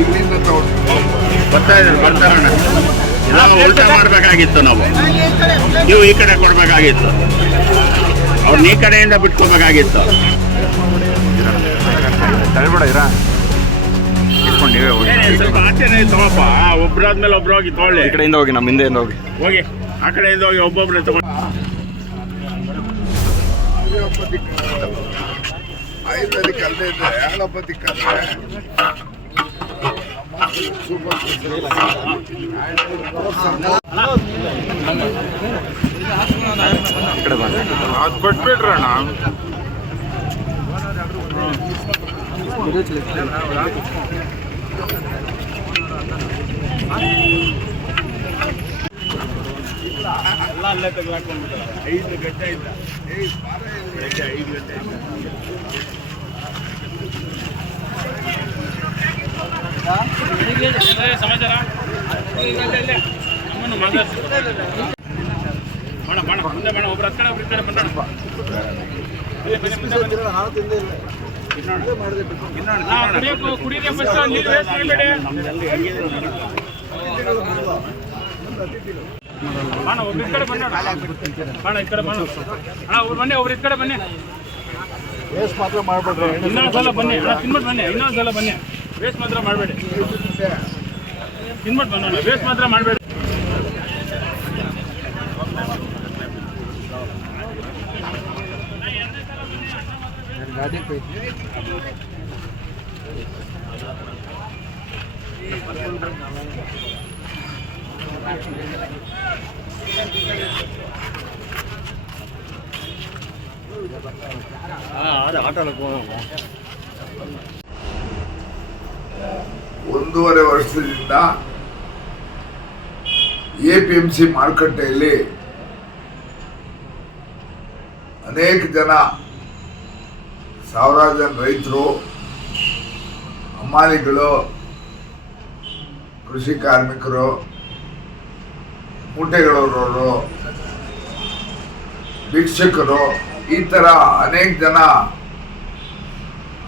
ಇಲ್ಲಿಂದ ಬರ್ತಾರಣ್ಣ. ನಾವು ಉಲ್ಟಾ ಮಾಡಬೇಕಾಗಿತ್ತು, ನೀವು ಈ ಕಡೆ ಕೊಡಬೇಕಾಗಿತ್ತು, ಅವ್ರನ್ನ ಈ ಕಡೆಯಿಂದ ಬಿಟ್ಕೋಬೇಕಾಗಿತ್ತು. ಸ್ವಲ್ಪ ಆಚೆನೆ ತಗೋಪ್ಪ, ಒಬ್ರಾದ್ಮೇಲೆ ಒಬ್ರು ಹೋಗಿ ತಗೊಳ್ಳಿ. ಈ ಕಡೆಯಿಂದ ಹೋಗಿ, ನಮ್ಮ ಹಿಂದೆಯಿಂದ ಹೋಗಿ ಹೋಗಿ, ಆ ಕಡೆಯಿಂದ ಹೋಗಿ ಒಬ್ಬೊಬ್ರೆ ತಗೊಂಡು. ಆಯುರ್ವೇದಿಕ್ ಅಲ್ಲದೆ ಇದ್ರೆ ಅಲೋಪತಿಕ್ ಅಂದ್ರೆ ಅದು ಕೊಟ್ಬಿಟ್ರಣ್ಣ. ಎಲ್ಲ ಅಲ್ಲೇ ತೆಗೆದಾಕೊಂಡ್ಬಿಟ್ಟಾರೆ. 5 ಗಂಟೆ ಇಲ್ಲ, 5 ಗಂಟೆ ಸಮಾಚಾರ ಮುಂದೆ ಬೇಡ, ಒಬ್ರು ಹತ್ಕಡೆ ಒಬ್ರು ಕಡೆ ಬಂದೋಣ. ಕುಡಿಯೋಕೆ ಫಸ್ಟ್ ನೀರು ವೇಸ್ಟ್ ಮಾಡಬೇಡಿ. ಬಾಣ ಒಬ್ರು ಈ ಕಡೆ ಬಂದೋಣ, ಬಾಣ ಈ ಕಡೆ ಬಾಣ. ಅಣ್ಣ ಒಬ್ರು ಬನ್ನಿ, ಒಬ್ರು ಈ ಕಡೆ ಬನ್ನಿ. ವೇಸ್ಟ್ ಮಾತ್ರ ಮಾಡ್ಬೇಡ್ರಿ. ಇನ್ನೊಂದು ಸಲ ಬನ್ನಿ ಅಣ್ಣ, ತಿನ್ಬಿಟ್ಟು ಬನ್ನಿ. ಇನ್ನೊಂದು ಸಲ ಬನ್ನಿ, ವೇಸ್ಟ್ ಮಾತ್ರ ಮಾಡಬೇಡಿ. ತಿನ್ಬಿಟ್ಟು ಬನ್ನೋಣ, ವೇಸ್ಟ್ ಮಾತ್ರ ಮಾಡಬೇಡಿ. ಒಂದೂವರೆ ವರ್ಷದಿಂದ APMC ಮಾರುಕಟ್ಟೆಯಲ್ಲಿ ಅನೇಕ ಜನ, ಸಾವಿರಾರು ಜನ ರೈತರು, ಹಮಾಲಿಗಳು, ಕೃಷಿ ಕಾರ್ಮಿಕರು, ಮೂಟೆಗಳವರು, ಭಿಕ್ಷಕರು, ಈ ಥರ ಅನೇಕ ಜನ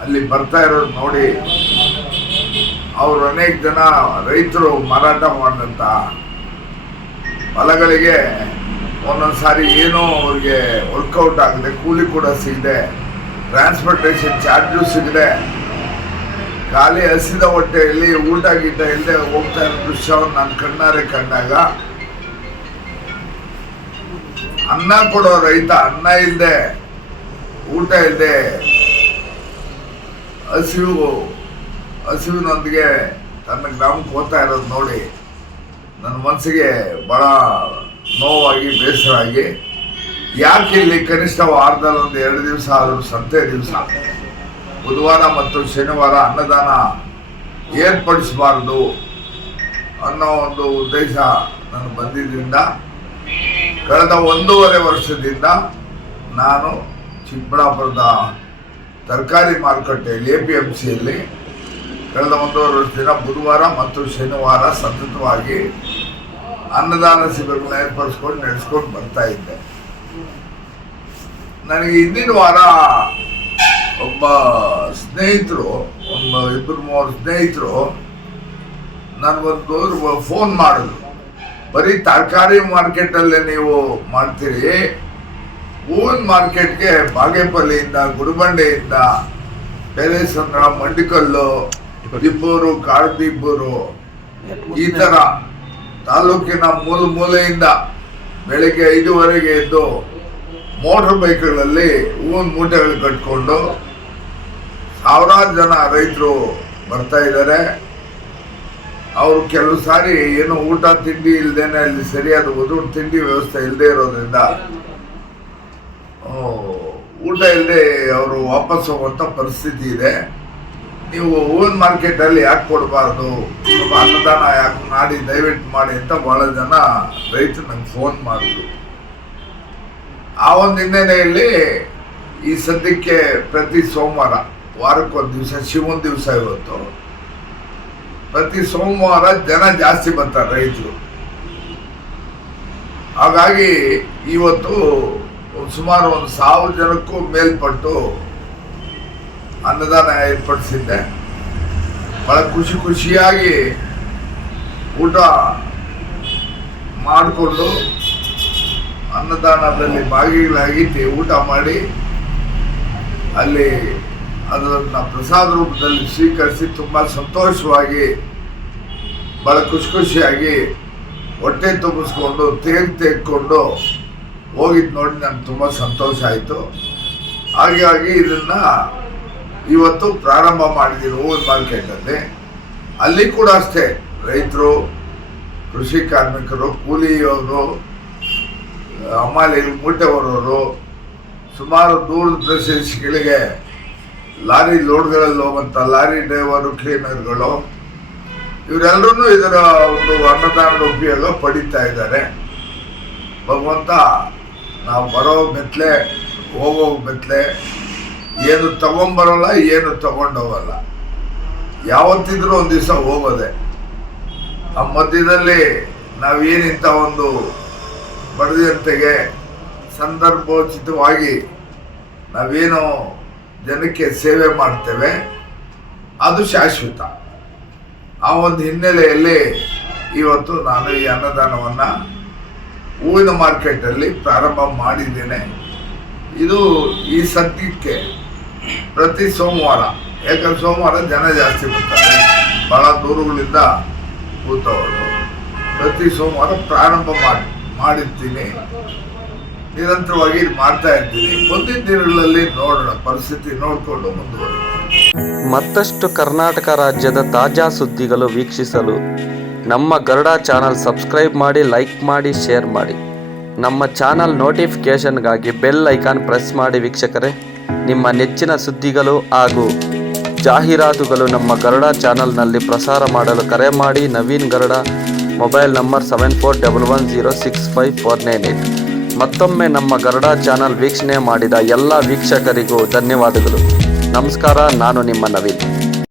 ಅಲ್ಲಿ ಬರ್ತಾ ಇರೋದು ನೋಡಿ ಅವರು ಅನೇಕ ಜನ ರೈತರು ಮಾರಾಟ ಮಾಡಿದಂಥ ಹೊಲಗಳಿಗೆ ಒಂದೊಂದು ಸಾರಿ ಏನೋ ಅವ್ರಿಗೆ ವರ್ಕೌಟ್ ಆಗದೆ, ಕೂಲಿ ಕೂಡ ಸಿಗದೆ, ಟ್ರಾನ್ಸ್ಪೋರ್ಟೇಷನ್ ಚಾರ್ಜು ಸಿಗದೆ, ಖಾಲಿ ಹಸಿದ ಹೊಟ್ಟೆಯಲ್ಲಿ ಊಟ ಗೀಟ ಇಲ್ಲದೆ ಹೋಗ್ತಾ ಇರೋ ದೃಶ್ಯವನ್ನು ನಾನು ಕಣ್ಣಾರೆ ಕಂಡಾಗ, ಅನ್ನ ಕೊಡೋ ರೈತ ಅನ್ನ ಇಲ್ಲದೆ, ಊಟ ಇಲ್ಲದೆ, ಹಸಿವಿನೊಂದಿಗೆ ತನ್ನ ಗ್ರಾಮಕ್ಕೆ ಹೋಗ್ತಾ ಇರೋದು ನೋಡಿ ನನ್ನ ಮನಸ್ಸಿಗೆ ಬಹಳ ನೋವಾಗಿ, ಬೇಸರ ಆಗಿ, ಯಾಕೆ ಇಲ್ಲಿ ಕನಿಷ್ಠ ವಾರದಲ್ಲಿ ಒಂದು 2 ದಿವಸ ಆದರೂ ಸಂತೆ ದಿವಸ ಬುಧವಾರ ಮತ್ತು ಶನಿವಾರ ಅನ್ನದಾನ ಏರ್ಪಡಿಸಬಾರ್ದು ಅನ್ನೋ ಒಂದು ಉದ್ದೇಶ ನಾನು ಬಂದಿದ್ದರಿಂದ ಕಳೆದ 1.5 ವರ್ಷದಿಂದ ನಾನು ಚಿಕ್ಕಬಳ್ಳಾಪುರದ ತರಕಾರಿ ಮಾರುಕಟ್ಟೆಯಲ್ಲಿ APMCಯಲ್ಲಿ ಕಳೆದ 1.5 ವರ್ಷದಿಂದ ಬುಧವಾರ ಮತ್ತು ಶನಿವಾರ ಸತತವಾಗಿ ಅನ್ನದಾನ ಶಿಬಿರಗಳನ್ನ ಏರ್ಪಡಿಸ್ಕೊಂಡು ನಡೆಸ್ಕೊಂಡು ಬರ್ತಾ ಇದ್ದೆ. ನನಗೆ ಹಿಂದಿನ ವಾರ ಒಬ್ಬ ಸ್ನೇಹಿತರು, 2-3 ಸ್ನೇಹಿತರು ನನಗೊಂದು ಫೋನ್ ಮಾಡಿದ್ರು. ಬರೀ ತರಕಾರಿ ಮಾರ್ಕೆಟಲ್ಲೇ ನೀವು ಮಾಡ್ತೀರಿ, ಹೂವಿನ ಮಾರ್ಕೆಟ್ಗೆ ಬಾಗೇಪಲ್ಲಿಯಿಂದ, ಗುಡಿಬಂಡೆಯಿಂದ, ಬೇಲೆಸಂದ್ರ, ಮಂಡಿಕಲ್ಲು, ದಿಬ್ಬೂರು, ಕಾಡದಿಬ್ಬೂರು, ಈ ಥರ ತಾಲೂಕಿನ ಮೂಲೆಯಿಂದ ಬೆಳಗ್ಗೆ 5:30 ಎದ್ದು ಮೋಟರ್ ಬೈಕ್ಗಳಲ್ಲಿ ಹೂವಿನ ಮೂಟೆಗಳು ಕಟ್ಕೊಂಡು ಸಾವಿರಾರು ಜನ ರೈತರು ಬರ್ತಾ ಇದ್ದಾರೆ. ಅವರು ಕೆಲವು ಸಾರಿ ಏನು ಊಟ ತಿಂಡಿ ಇಲ್ಲದೇನೆ, ಅಲ್ಲಿ ಸರಿಯಾದ ತಿಂಡಿ ವ್ಯವಸ್ಥೆ ಇಲ್ಲದೆ ಇರೋದ್ರಿಂದ ಊಟ ಇಲ್ಲದೆ ಅವರು ವಾಪಸ್ ಹೋಗುವಂಥ ಪರಿಸ್ಥಿತಿ ಇದೆ. ನೀವು ಹೂವಿನ ಮಾರ್ಕೆಟಲ್ಲಿ ಯಾಕೆ ಕೊಡಬಾರ್ದು, ಸ್ವಲ್ಪ ಅನ್ನದಾನ ಯಾಕೆ ಮಾಡಿ ದಯವಿಟ್ಟು ಮಾಡಿ ಅಂತ ಭಾಳ ಜನ ರೈತರು ನಂಗೆ ಫೋನ್ ಮಾಡಿದ್ರು. ಆ ಒಂದು ಹಿನ್ನೆಲೆಯಲ್ಲಿ ಈ ಸದ್ಯಕ್ಕೆ ಪ್ರತಿ ಸೋಮವಾರ, ವಾರಕ್ಕೊಂದು ದಿವಸ, ಶಿವನ ದಿವಸ ಇವತ್ತು, ಪ್ರತಿ ಸೋಮವಾರ ಜನ ಜಾಸ್ತಿ ಬರ್ತಾರೆ ರೈತರು. ಹಾಗಾಗಿ ಇವತ್ತು ಸುಮಾರು 1,000 ಜನಕ್ಕೂ ಮೇಲ್ಪಟ್ಟು ಅನ್ನದಾನ ಏರ್ಪಡಿಸಿದ್ದೆ. ಭಾಳ ಖುಷಿಯಾಗಿ ಊಟ ಮಾಡಿಕೊಂಡು ಅನ್ನದಾನದಲ್ಲಿ ಭಾಗಿಗಳಾಗಿ ಊಟ ಮಾಡಿ ಅಲ್ಲಿ ಅದನ್ನು ಪ್ರಸಾದ ರೂಪದಲ್ಲಿ ಸ್ವೀಕರಿಸಿ ತುಂಬ ಸಂತೋಷವಾಗಿ ಭಾಳ ಖುಷಿಯಾಗಿ ಹೊಟ್ಟೆ ತುಂಬಿಸ್ಕೊಂಡು ತೆಗೆದುಕೊಂಡು ಹೋಗಿದ್ದು ನೋಡಿ ನನಗೆ ತುಂಬ ಸಂತೋಷ ಆಯಿತು. ಹಾಗಾಗಿ ಇದನ್ನು ಇವತ್ತು ಪ್ರಾರಂಭ ಮಾಡಿದ್ದೀವಿ ಹೂವಿನ ಮಾರ್ಕೆಟಲ್ಲಿ. ಅಲ್ಲಿ ಕೂಡ ಅಷ್ಟೇ ರೈತರು, ಕೃಷಿ ಕಾರ್ಮಿಕರು, ಕೂಲಿಯವರು, ಹಮಾಲಿಗಳು, ಮೂಟೆ ಹೊರೋರು, ಸುಮಾರು ದೂರದ ಪ್ರದೇಶಗಳಿಗೆ ಲಾರಿ ಲೋಡ್ಗಳಲ್ಲಿ ಹೋಗುವಂಥ ಲಾರಿ ಡ್ರೈವರು, ಕ್ಲೀನರ್ಗಳು ಇವರೆಲ್ಲರೂ ಇದರ ಒಂದು ಅನ್ನದಾನದ ಉಪಯೋಗ ಪಡಿತಾ ಇದ್ದಾರೆ. ಭಗವಂತ ನಾವು ಬರೋ ಬೆತ್ತಲೆ ಹೋಗೋ ಬೆತ್ತಲೆ ಏನು ತಗೊಂಬರೋಲ್ಲ, ಏನು ತಗೊಂಡೋಗಲ್ಲ, ಯಾವತ್ತಿದ್ರೂ ಒಂದು ದಿವಸ ಹೋಗೋದೆ. ಆ ಮಧ್ಯದಲ್ಲಿ ನಾವೇನಿಂಥ ಒಂದು ಬಡದಿಯಂತೆಗೆ ಸಂದರ್ಭೋಚಿತವಾಗಿ ನಾವೇನು ಜನಕ್ಕೆ ಸೇವೆ ಮಾಡ್ತೇವೆ ಅದು ಶಾಶ್ವತ. ಆ ಒಂದು ಹಿನ್ನೆಲೆಯಲ್ಲಿ ಇವತ್ತು ನಾನು ಈ ಅನ್ನದಾನವನ್ನು ಹೂವಿನ ಮಾರ್ಕೆಟಲ್ಲಿ ಪ್ರಾರಂಭ ಮಾಡಿದ್ದೇನೆ. ಇದು ಈ ಸದ್ಯಕ್ಕೆ ಪ್ರತಿ ಸೋಮವಾರ, ಯಾಕಂದ್ರೆ ಸೋಮವಾರ ಜನ ಜಾಸ್ತಿ ಬರ್ತಾರೆ, ಭಾಳ ದೂರಗಳಿಂದ ಕೂತವರು. ಪ್ರತಿ ಸೋಮವಾರ ಪ್ರಾರಂಭ ಮಾಡಿರ್ತೀನಿ, ನಿರಂತರವಾಗಿ ಇದು ಮಾಡ್ತಾ ಇರ್ತೀನಿ. ಮುಂದಿನ ದಿನಗಳಲ್ಲಿ ನೋಡೋಣ, ಪರಿಸ್ಥಿತಿ ನೋಡಿಕೊಂಡು ಮುಂದುವರಿ. ಮತ್ತಷ್ಟು ಕರ್ನಾಟಕ ರಾಜ್ಯದ ತಾಜಾ ಸುದ್ದಿಗಳು ವೀಕ್ಷಿಸಲು ನಮ್ಮ ಗರುಡ ಚಾನಲ್ ಸಬ್ಸ್ಕ್ರೈಬ್ ಮಾಡಿ, ಲೈಕ್ ಮಾಡಿ, ಶೇರ್ ಮಾಡಿ. ನಮ್ಮ ಚಾನಲ್ ನೋಟಿಫಿಕೇಷನ್ಗಾಗಿ ಬೆಲ್ ಐಕಾನ್ ಪ್ರೆಸ್ ಮಾಡಿ. ವೀಕ್ಷಕರೇ, ನಿಮ್ಮ ನೆಚ್ಚಿನ ಸುದ್ದಿಗಳು ಹಾಗೂ ಜಾಹೀರಾತುಗಳು ನಮ್ಮ ಗರುಡ ಚಾನಲ್ನಲ್ಲಿ ಪ್ರಸಾರ ಮಾಡಲು ಕರೆ ಮಾಡಿ. Naveen Garuda, mobile number 7411065498. ಮತ್ತೊಮ್ಮೆ ನಮ್ಮ ಗರುಡ ಚಾನಲ್ ವೀಕ್ಷಣೆ ಮಾಡಿದ ಎಲ್ಲ ವೀಕ್ಷಕರಿಗೂ ಧನ್ಯವಾದಗಳು. ನಮಸ್ಕಾರ. ನಾನು ನಿಮ್ಮ ನವೀನ್.